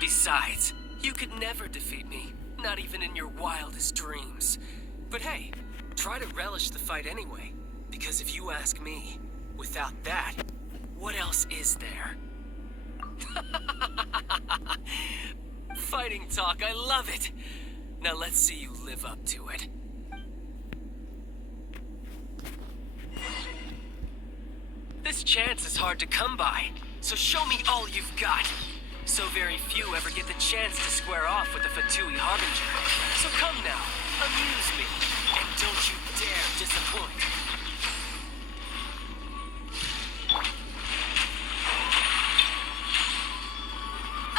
Besides, you could never defeat me, not even in your wildest dreams. But hey, try to relish the fight anyway, because if you ask me, without that, what else is there? Fighting talk, I love it! Now let's see you live up to it. This chance is hard to come by, so show me all you've got. So very few ever get the chance to square off with the fatui harbinger. So come now, amuse me, and don't you dare disappoint.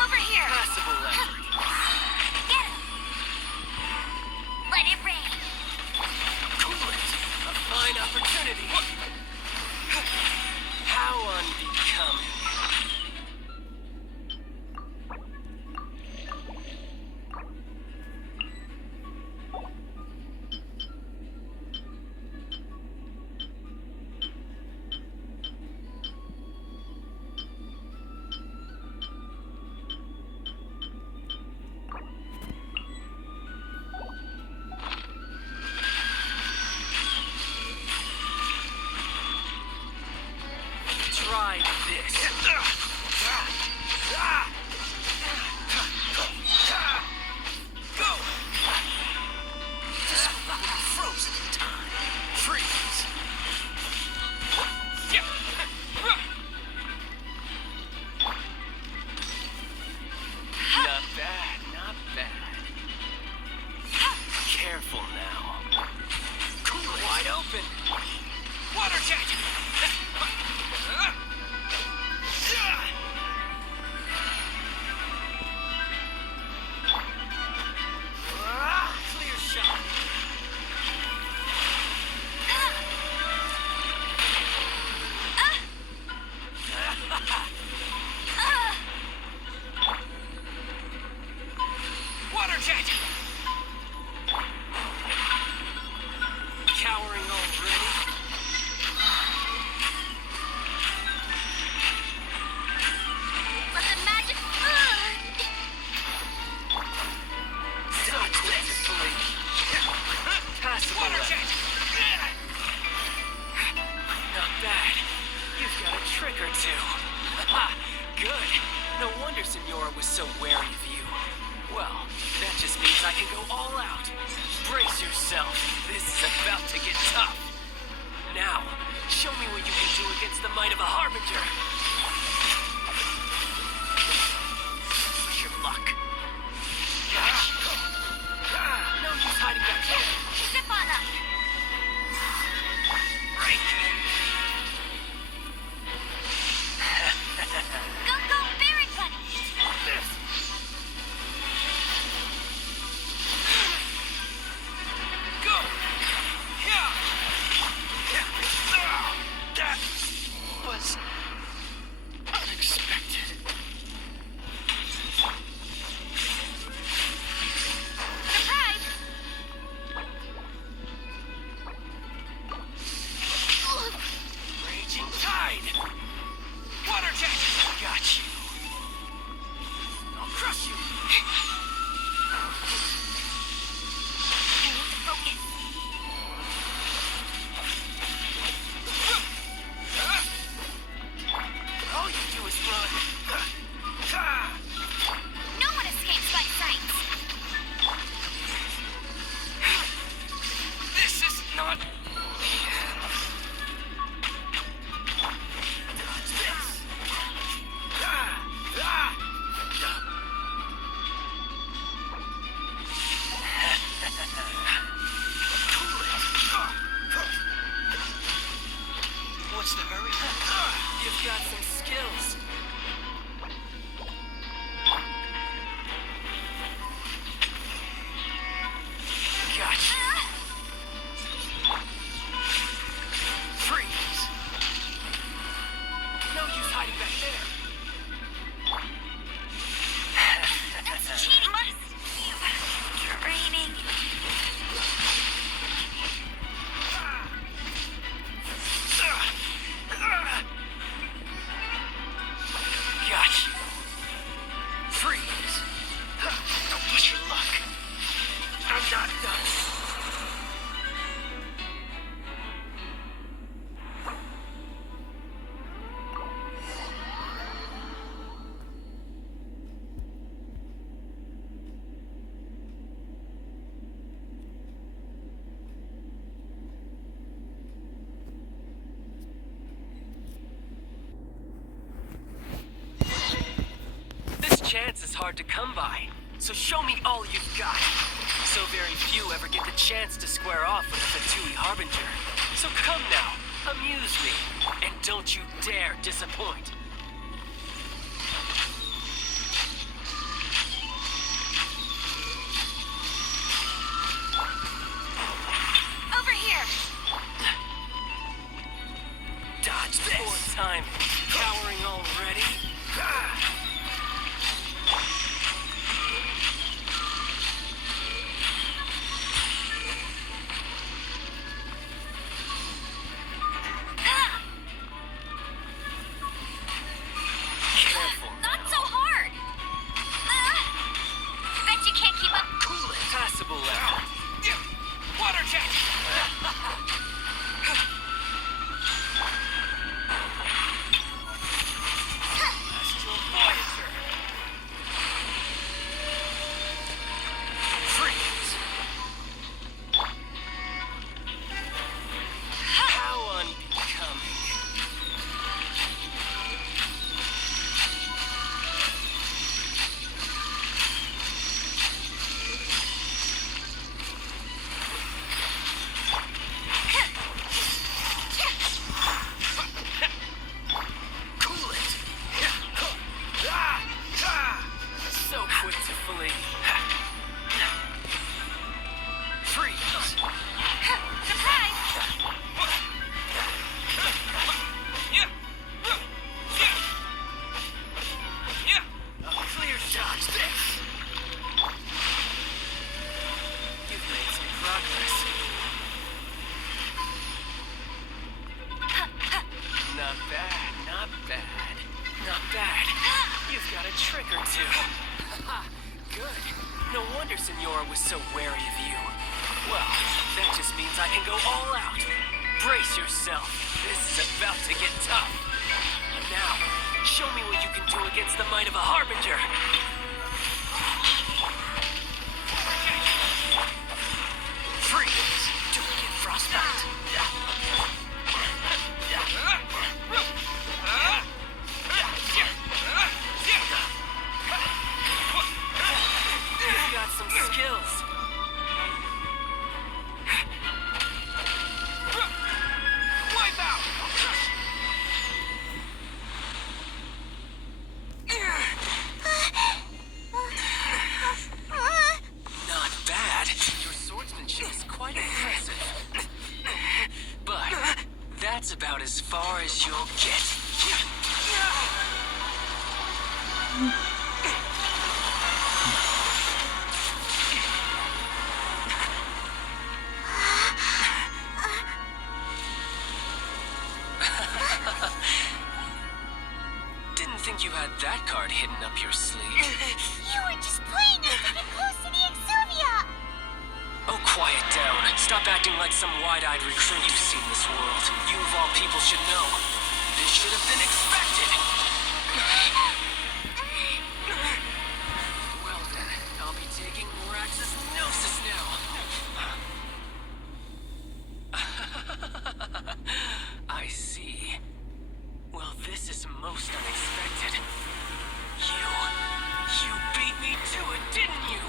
Over here! Passable effort. Get him! Let it rain! Cool it. A fine opportunity. How unbecoming. Try this. Go! This will be frozen in time. Freeze! Not bad, not bad. Careful now. Cool, wide open. Water jet! Clear shot. Water jet! Cowering already? Let the magic... So tastefully. Passable. Water jet! Not bad. You've got a trick or two. Good. No wonder Senora was so wary of you. Well, that just means I can go all out. Brace yourself. This is about to get tough. Now, show me what you can do against the might of a harbinger. Wish your luck. No use hiding back here. Zip on up! Right. Go, go, berry bunny! Go! Yeah! That was chance is hard to come by, so show me all you've got. So very few ever get the chance to square off with a fatui harbinger. So come now, amuse me, and don't you dare disappoint. Over here. Dodge this! Poor time. Cowering already? Careful. Not so hard. Bet you can't keep up. Cool it. Passable level. Water jet! Astral Voyager! Freeze! How unbecoming. Cool it! So quick to flee. Freeze! Surprise! A clear shot. This! You've made some progress. Not bad, not bad. Not bad. You've got a trick or two. Good. No wonder Senora was so wary of you. Well, that just means I can go all out. Brace yourself. This is about to get tough. Now, show me what you can do against the might of a harbinger. Freeze! Don't get frostbite. You've got some skills. Wipe out! Not bad. Your swordsmanship is quite impressive. But that's about as far as you'll get. Didn't think you had that card hidden up your sleeve. You were just playing us to get close to the Exuvia. Oh, quiet down. Stop acting like some wide-eyed recruit who's seen this world. You of all people should know. This should have been expected. Well then, I'll be taking Morax's Gnosis now. I see. Well, this is most unexpected. You beat me to it, didn't you?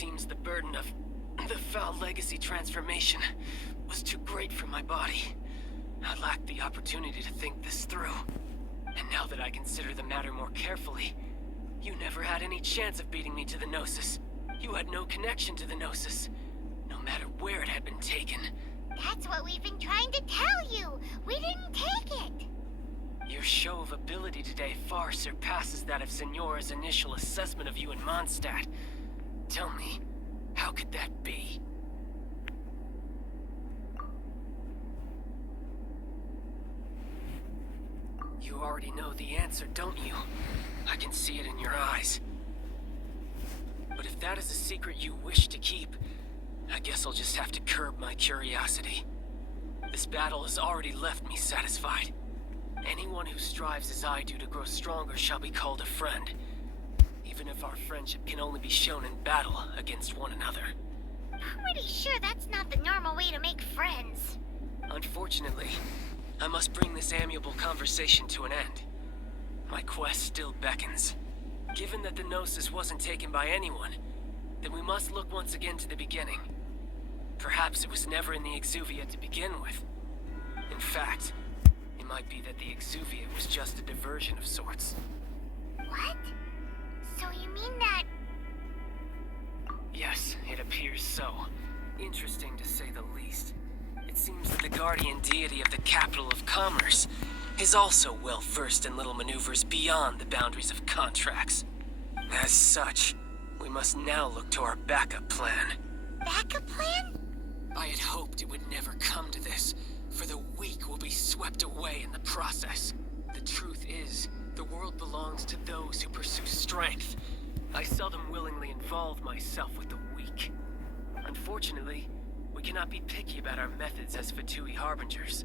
seems the burden of the foul legacy transformation was too great for my body. I lacked the opportunity to think this through. And now that I consider the matter more carefully, you never had any chance of beating me to the Gnosis. You had no connection to the Gnosis, no matter where it had been taken. That's what we've been trying to tell you. We didn't take it. Your show of ability today far surpasses that of Signora's initial assessment of you in Mondstadt. Tell me, how could that be? You already know the answer, don't you? I can see it in your eyes. But if that is a secret you wish to keep, I guess I'll just have to curb my curiosity. This battle has already left me satisfied. Anyone who strives as I do to grow stronger shall be called a friend, even if our friendship can only be shown in battle against one another. Pretty sure that's not the normal way to make friends. Unfortunately, I must bring this amiable conversation to an end. My quest still beckons. Given that the Gnosis wasn't taken by anyone, then we must look once again to the beginning. Perhaps it was never in the Exuvia to begin with. In fact, it might be that the Exuvia was just a diversion of sorts. What? So you mean that... Yes, it appears so. Interesting to say the least. It seems that the guardian deity of the capital of commerce is also well versed in little maneuvers beyond the boundaries of contracts. As such, we must now look to our backup plan. Backup plan? I had hoped it would never come to this, for the weak will be swept away in the process. The truth is, the world belongs to those who pursue strength. I seldom willingly involve myself with the weak. Unfortunately, we cannot be picky about our methods as fatui harbingers.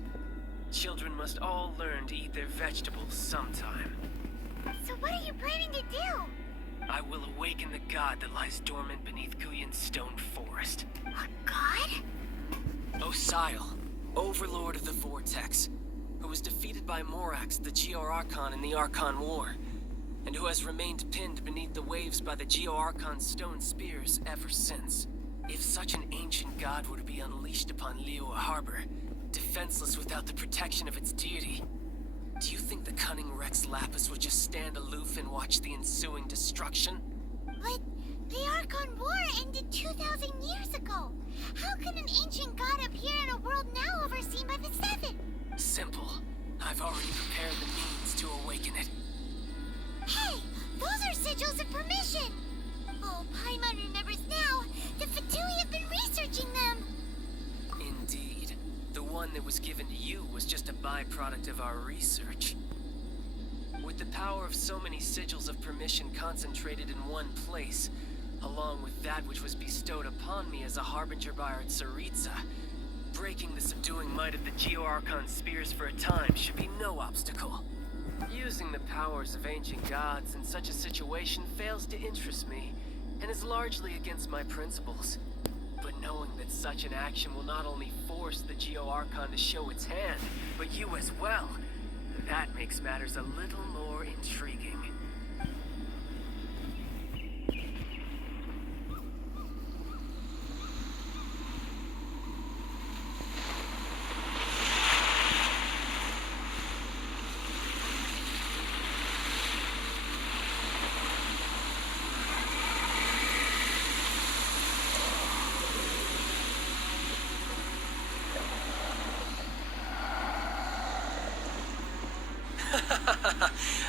Children must all learn to eat their vegetables sometime. So what are you planning to do? I will awaken the god that lies dormant beneath Guyan's stone forest. A god? Osial, overlord of the Vortex, who was defeated by Morax, the Geo-Archon in the Archon War, and who has remained pinned beneath the waves by the Geo-Archon stone spears ever since. If such an ancient god were to be unleashed upon Liyue Harbor, defenseless without the protection of its deity, do you think the cunning Rex Lapis would just stand aloof and watch the ensuing destruction? But the Archon War ended 2,000 years ago. How can an ancient god appear in a world now overseen by the Seven? Simple. I've already prepared the means to awaken it. Hey, those are sigils of permission. Oh, Paimon remembers now. The Fatui have been researching them. Indeed. The one that was given to you was just a byproduct of our research. With the power of so many sigils of permission concentrated in one place, along with that which was bestowed upon me as a harbinger by our Tsaritsa, breaking the subduing might of the Geo-Archon spears for a time should be no obstacle. Using the powers of ancient gods in such a situation fails to interest me, and is largely against my principles. But knowing that such an action will not only force the Geo-Archon to show its hand, but you as well, that makes matters a little more intriguing.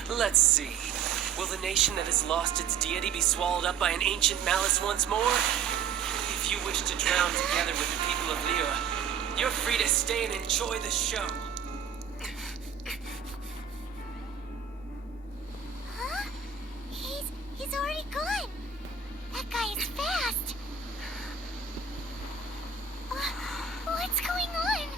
Let's see. Will the nation that has lost its deity be swallowed up by an ancient malice once more? If you wish to drown together with the people of Liyue, you're free to stay and enjoy the show. Huh? He's already gone. That guy is fast. What's going on?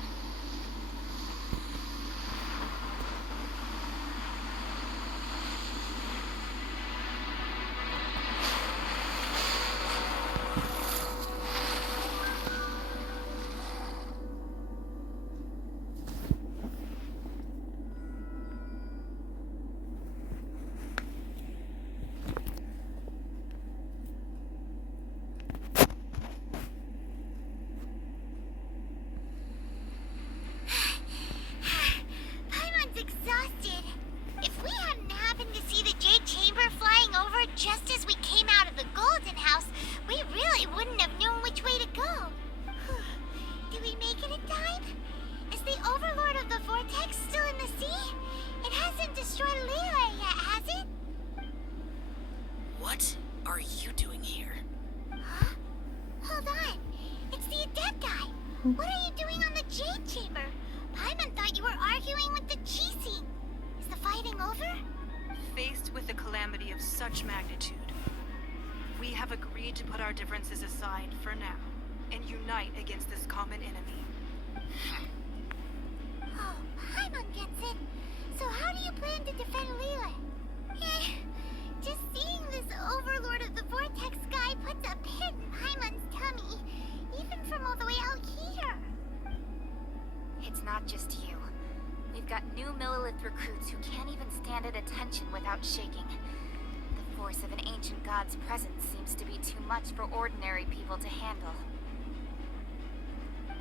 What are you doing on the Jade Chamber? Paimon thought you were arguing with the Chising. Is the fighting over? Faced with a calamity of such magnitude, we have agreed to put our differences aside for now and unite against this common enemy. Oh, Paimon gets it. So how do you plan to defend Lila? Just seeing this Overlord of the Vortex guy puts a pit in Paimon's tummy, even from all the way out here. It's not just you. We've got new Millilith recruits who can't even stand at attention without shaking. The force of an ancient god's presence seems to be too much for ordinary people to handle.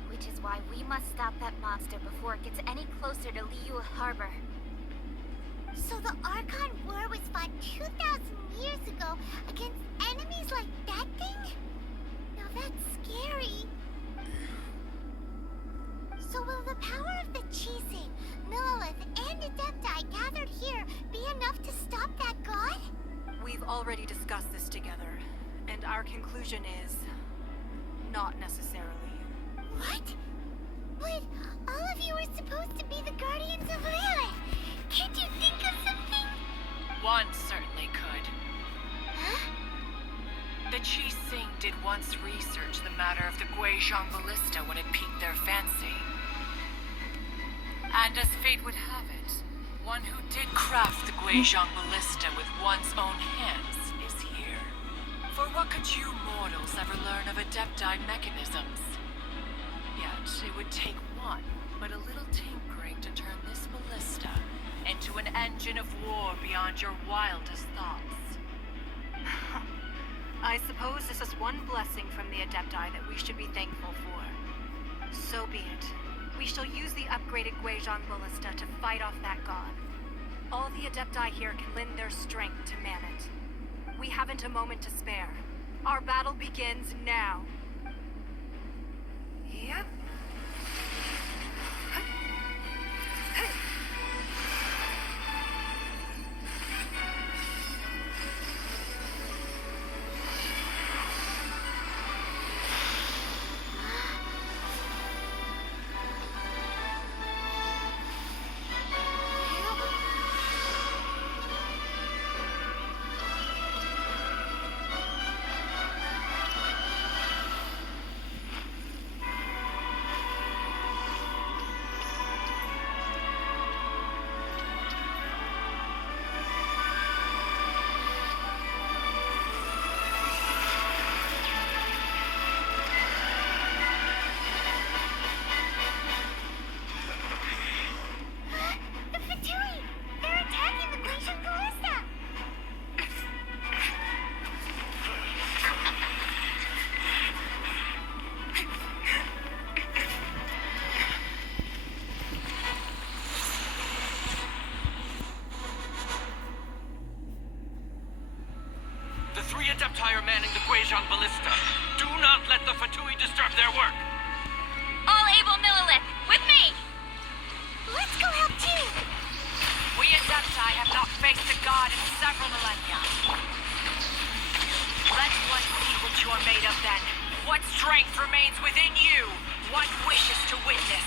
Which is why we must stop that monster before it gets any closer to Liyue Harbor. So the Archon War was fought 2,000 years ago against enemies like that thing? Now that's scary. So will the power of the Chising, Millilith, and Adepti gathered here be enough to stop that god? We've already discussed this together, and our conclusion is not necessarily. What? But all of you are supposed to be the guardians of Lilith. Can't you think of something? One certainly could. Huh? The Chising did once research the matter of the Guizhong ballista when it piqued their fancy. And as fate would have it, one who did craft the Guizhong ballista with one's own hands is here. For what could you mortals ever learn of Adepti mechanisms? Yet it would take one, but a little tinkering to turn this ballista into an engine of war beyond your wildest thoughts. I suppose this is one blessing from the Adepti that we should be thankful for. So be it. We shall use the upgraded Guizhong ballista to fight off that god. All the Adepti here can lend their strength to man it. We haven't a moment to spare. Our battle begins now. Yep. The Fatui! They're attacking the Guizhong ballista! The three Adepti are manning the Guizhong ballista. Do not let the Fatui disturb their work. All able Millilith, with me! Let's go help too! We Adepti have not faced a god in several millennia. Let one see what you are made of then. What strength remains within you? What wishes to witness?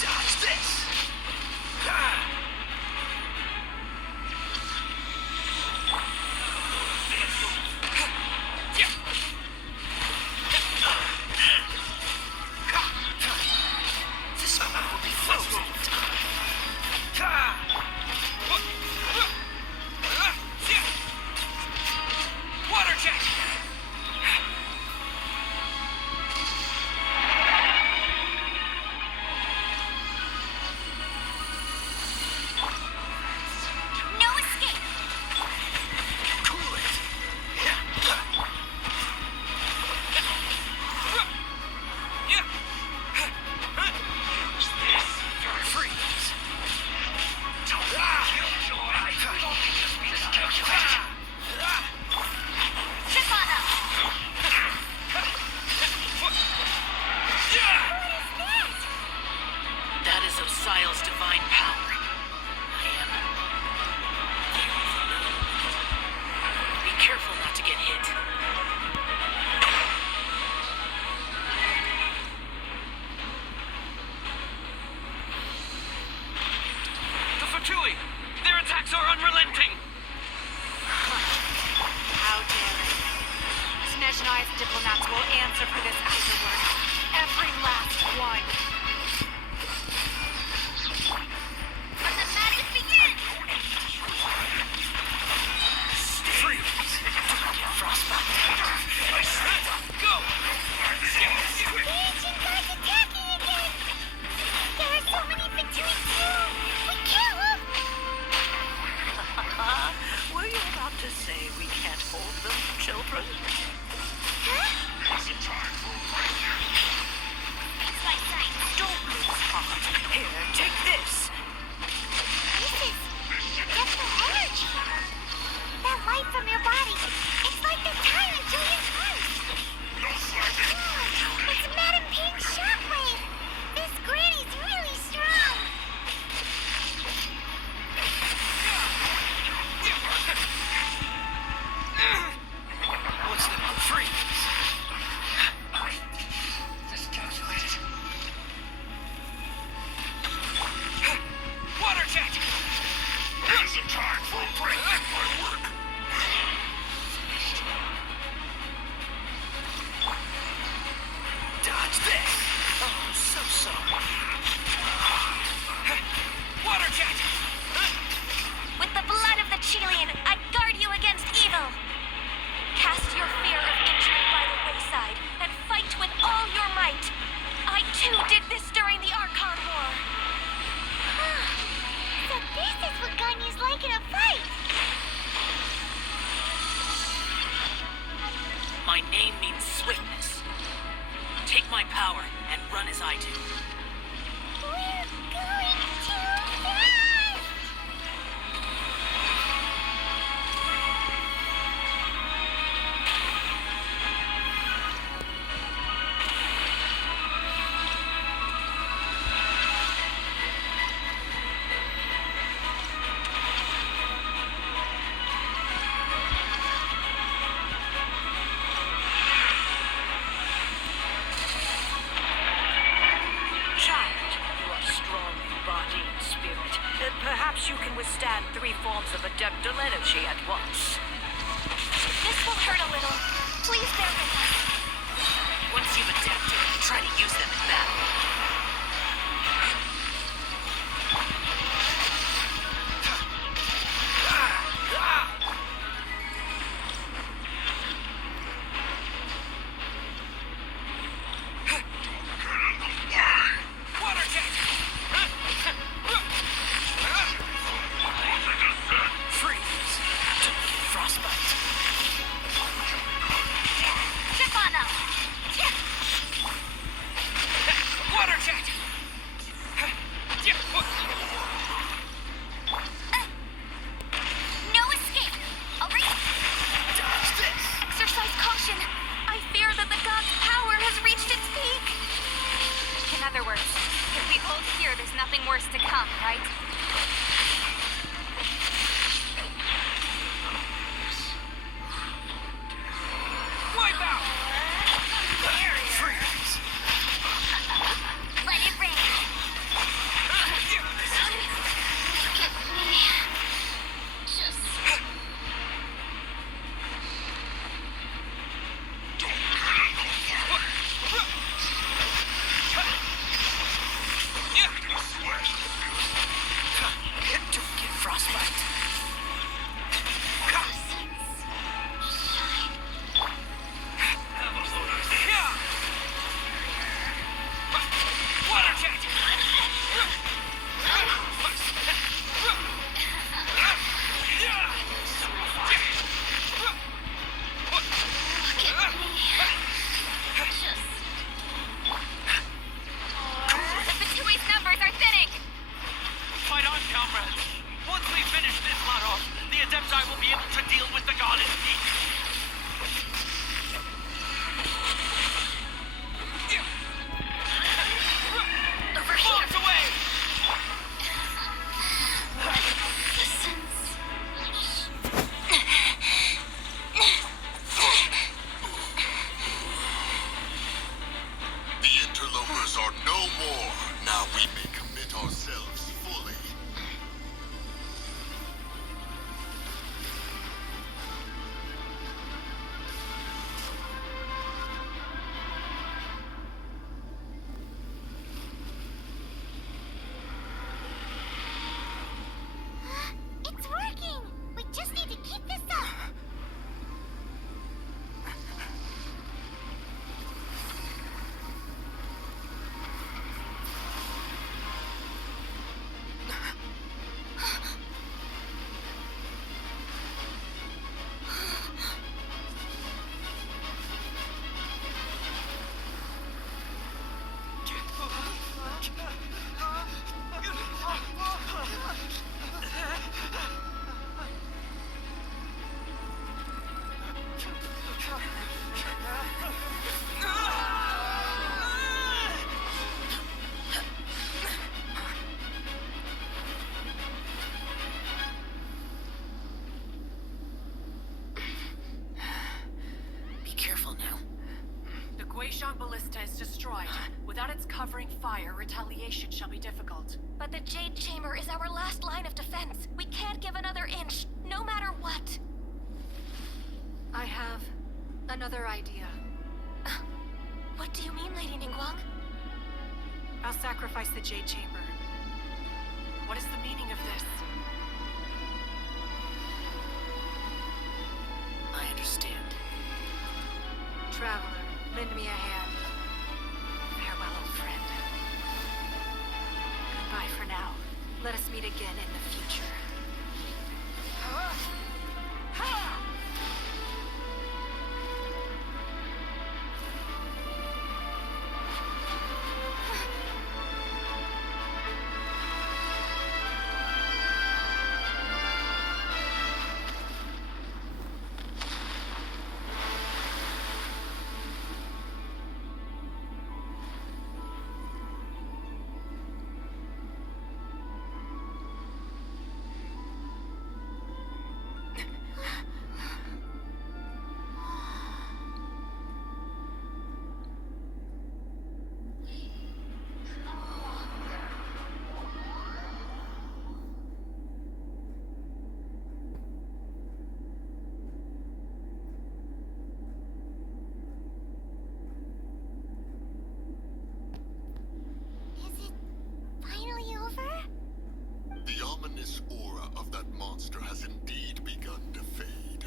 Dodge this! This one will be frozen. Water jet! Sky's diplomats will answer for this afterward. Every last one. Let the madness begin! Freeze! Don't get frostbite. Go! The ancient gods attacking again! There are so many fatui too! We kill them! Were you about to say we can't hold them, children? Huh? It's my sight. Don't lose heart. Here, take this. This is different energy. That light from your body. It's like the time until you burst. It's Madam Pink's shockwave. This granny's really strong. What's that? Freeze! Miscalculated. Water jet! Isn't time for a break in my work. Dodge this! Oh, so sorry. Water jet! With the blood of the Chilean, I guard you against evil. Cast your fear of injury by the wayside and fight with all your might. I too did this during the Archon War. So this is what Ganya's like in a fight. My name means swiftness. Take my power and run as I do. We're going too fast. Child, you are strong in body and spirit. Perhaps you can withstand 3 forms of adeptal energy at once. This will hurt a little. Please bear with us. Once you've adapted, try to use them in battle. Water jet! Freeze! Don't get frostbite. Chip on up. Water jet! No escape. All right. Dodge this! Exercise caution. I fear that the god's power has reached its peak. In other words, if we hold here, there's nothing worse to come, right? Wipe out! Freeze! Let it rain. Guizhong Ballista is destroyed. Without its covering fire, retaliation shall be difficult. But the Jade Chamber is our last line of defense. We can't give another inch, no matter what. I have another idea. What do you mean, Lady Ningguang? I'll sacrifice the Jade Chamber. What is the meaning of this? I understand. Traveler, lend me a hand. Farewell, old friend. Goodbye for now. Let us meet again in the future. Is it finally over? The ominous aura of that monster has indeed begun to fade.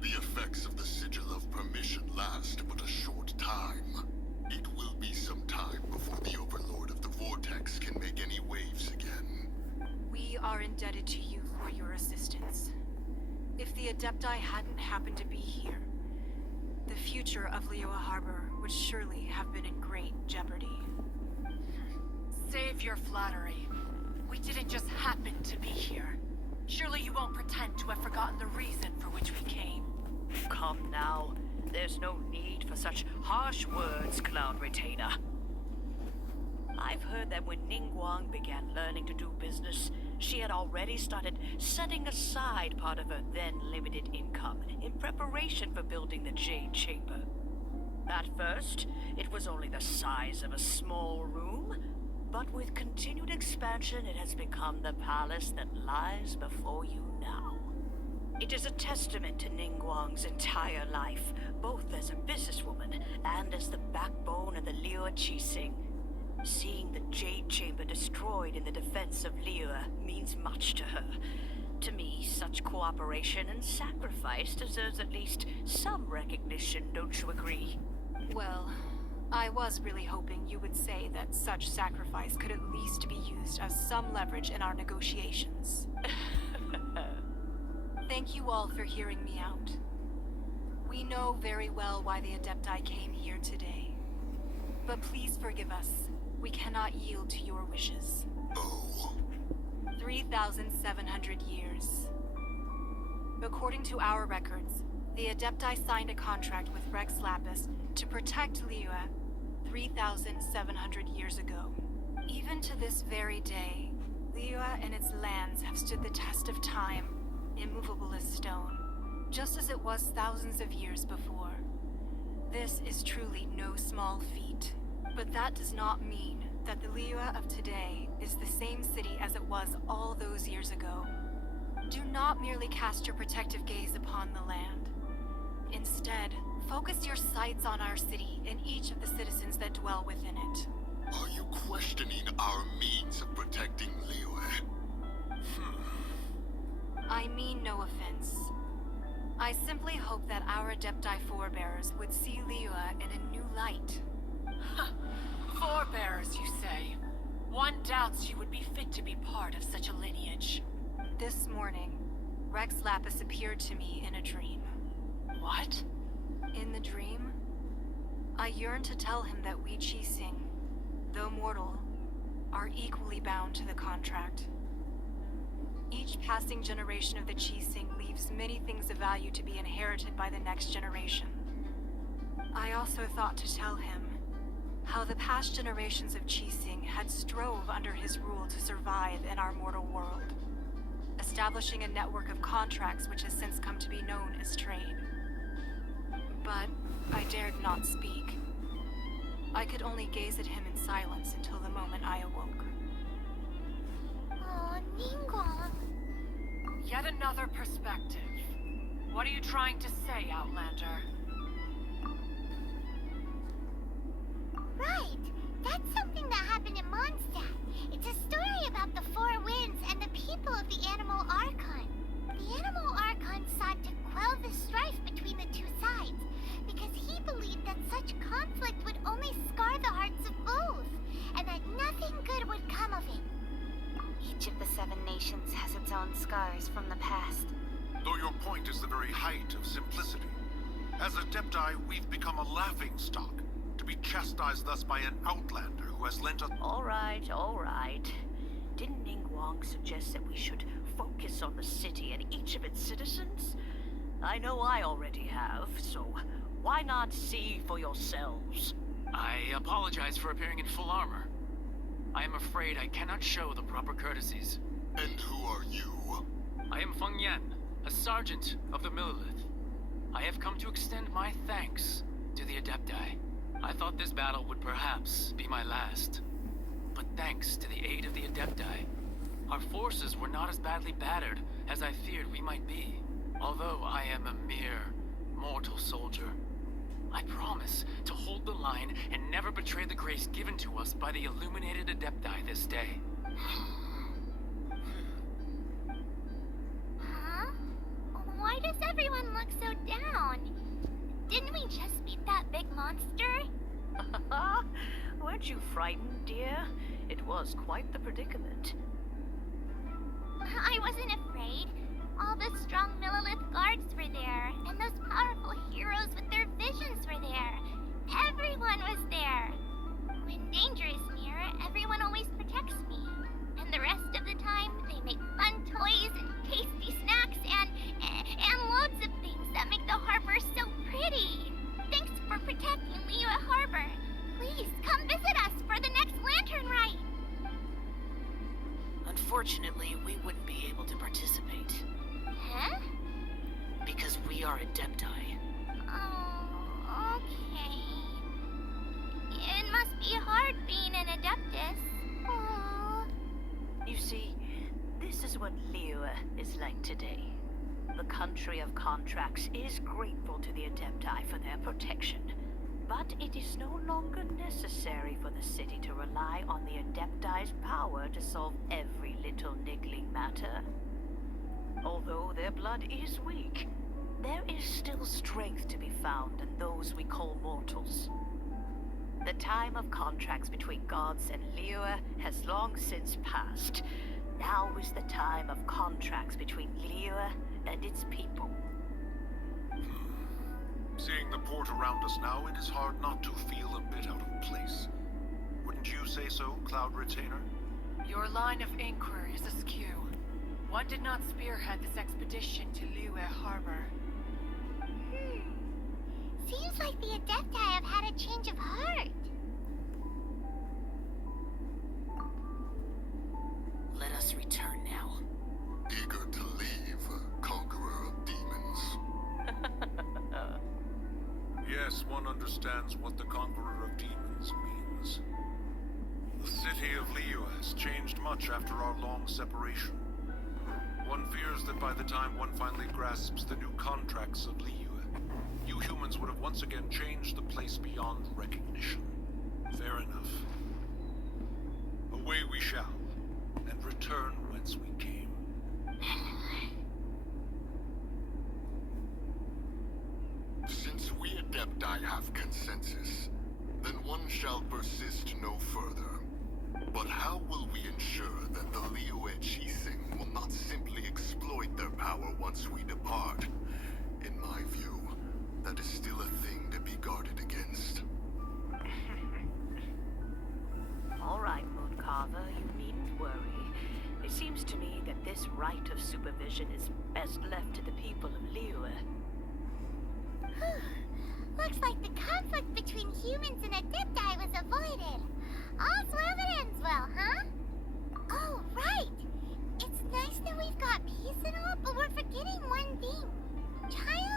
The effects of the Sigil of Permission last but a short time. It will be some time before the Overlord of the Vortex can make any waves again. We are indebted to you for your assistance. If the Adepti hadn't happened to be here, the future of Liyue Harbor would surely have been in great jeopardy. Save your flattery. We didn't just happen to be here. Surely you won't pretend to have forgotten the reason for which we came. Come now. There's no need for such harsh words, Cloud Retainer. I've heard that when Ningguang began learning to do business, she had already started setting aside part of her then limited income in preparation for building the Jade Chamber. At first, it was only the size of a small room, but with continued expansion, it has become the palace that lies before you now. It is a testament to Ningguang's entire life, both as a businesswoman and as the backbone of the Liyue Qixing. Seeing the Jade Chamber destroyed in the defense of Liyue means much to her. To me, such cooperation and sacrifice deserves at least some recognition, don't you agree? Well, I was really hoping you would say that such sacrifice could at least be used as some leverage in our negotiations. Thank you all for hearing me out. We know very well why the Adepti came here today. But please forgive us. We cannot yield to your wishes. Oh. 3,700 years. According to our records, the Adepti signed a contract with Rex Lapis to protect Liyue 3,700 years ago. Even to this very day, Liyue and its lands have stood the test of time, immovable as stone, just as it was thousands of years before. This is truly no small feat, but that does not mean that the Liyue of today is the same city as it was all those years ago. Do not merely cast your protective gaze upon the land. Instead, focus your sights on our city and each of the citizens that dwell within it. Are you questioning our means of protecting Liyue? I mean no offense. I simply hope that our Adepti forebears would see Liyue in a new light. Forebears, you say? One doubts you would be fit to be part of such a lineage. This morning, Rex Lapis appeared to me in a dream. What? In the dream, I yearned to tell him that we Qixing, though mortal, are equally bound to the contract. Each passing generation of the Qixing leaves many things of value to be inherited by the next generation. I also thought to tell him how the past generations of Qixing had strove under his rule to survive in our mortal world, establishing a network of contracts which has since come to be known as trade. But I dared not speak. I could only gaze at him in silence until the moment I awoke. Oh, Ningguang. Yet another perspective. What are you trying to say, Outlander? Right. That's something that happened in Mondstadt. It's a story about the Four Winds and the people of the Animal Archon. The Animal Archon sought to quell the strife between the two sides, because he believed that such conflict would only scar the hearts of both, and that nothing good would come of it. Each of the 7 nations has its own scars from the past. Though your point is the very height of simplicity. As Adepti, we've become a laughingstock, to be chastised thus by an outlander who has lent us— All right. Didn't Ningguang suggest that we should focus on the city and each of its citizens? I know I already have, so why not see for yourselves? I apologize for appearing in full armor. I am afraid I cannot show the proper courtesies. And who are you? I am Feng Yan, a sergeant of the Millelith. I have come to extend my thanks to the Adepti. I thought this battle would perhaps be my last. But thanks to the aid of the Adepti, our forces were not as badly battered as I feared we might be. Although I am a mere mortal soldier, I promise to hold the line and never betray the grace given to us by the illuminated Adepti this day. Huh? Why does everyone look so down? Didn't we just beat that big monster? Weren't you frightened, dear? It was quite the predicament. I wasn't afraid. All the strong Millelith guards were there, and those powerful heroes with their visions were there. Everyone was there. When danger is near, everyone always protects me. And the rest of the time, they make fun toys and tasty snacks and loads of things that make the harbor so pretty. Thanks for protecting Liyue Harbor. Please come visit us for the next lantern rite. Unfortunately, we wouldn't be able to participate. Huh? Because we are Adepti. Oh, okay. It must be hard being an Adeptus. Oh. You see, this is what Liyue is like today. The country of contracts is grateful to the Adepti for their protection. But it is no longer necessary for the city to rely on the Adepti's power to solve every little niggling matter. Although their blood is weak, there is still strength to be found in those we call mortals. The time of contracts between gods and Liyue has long since passed. Now is the time of contracts between Liyue and its people. Seeing the port around us now, it is hard not to feel a bit out of place. Wouldn't you say so, Cloud Retainer? Your line of inquiry is askew. One did not spearhead this expedition to Liyue Harbor. Seems like the Adepti have had a change of heart. Let us return now. Eager to leave, conqueror of demons. Yes, one understands what the Conqueror of Demons means. The city of Liyue has changed much after our long separation. One fears that by the time one finally grasps the new contracts of Liyue, you humans would have once again changed the place beyond recognition. Fair enough. Away we shall, and return whence we came. Since we Adepti have consensus, then one shall persist no further. But how will we ensure that the Liyue Chising will not simply exploit their power once we depart? In my view, that is still a thing to be guarded against. All right, Mooncarver, you needn't worry. It seems to me that this right of supervision is best left to the people of Liyue. Looks like the conflict between humans and Adepti was avoided. All's well that ends well, huh? Oh, right! It's nice that we've got peace and all, but we're forgetting one thing. Childe